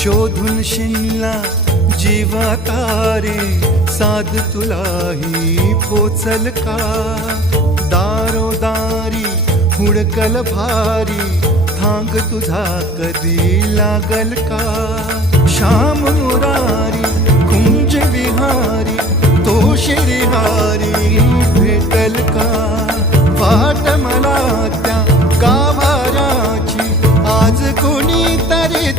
शोधून शिनला जीवा तारे, साध तुलाही पोचल का? दारोदारी हुडकल भारी, थांग तुझा कधी लागल का? श्याम मुरारी कुंज विहारी, तो शिरिहारी भेटल का? वाट मला त्या गाभाराची, आज कोणी तरी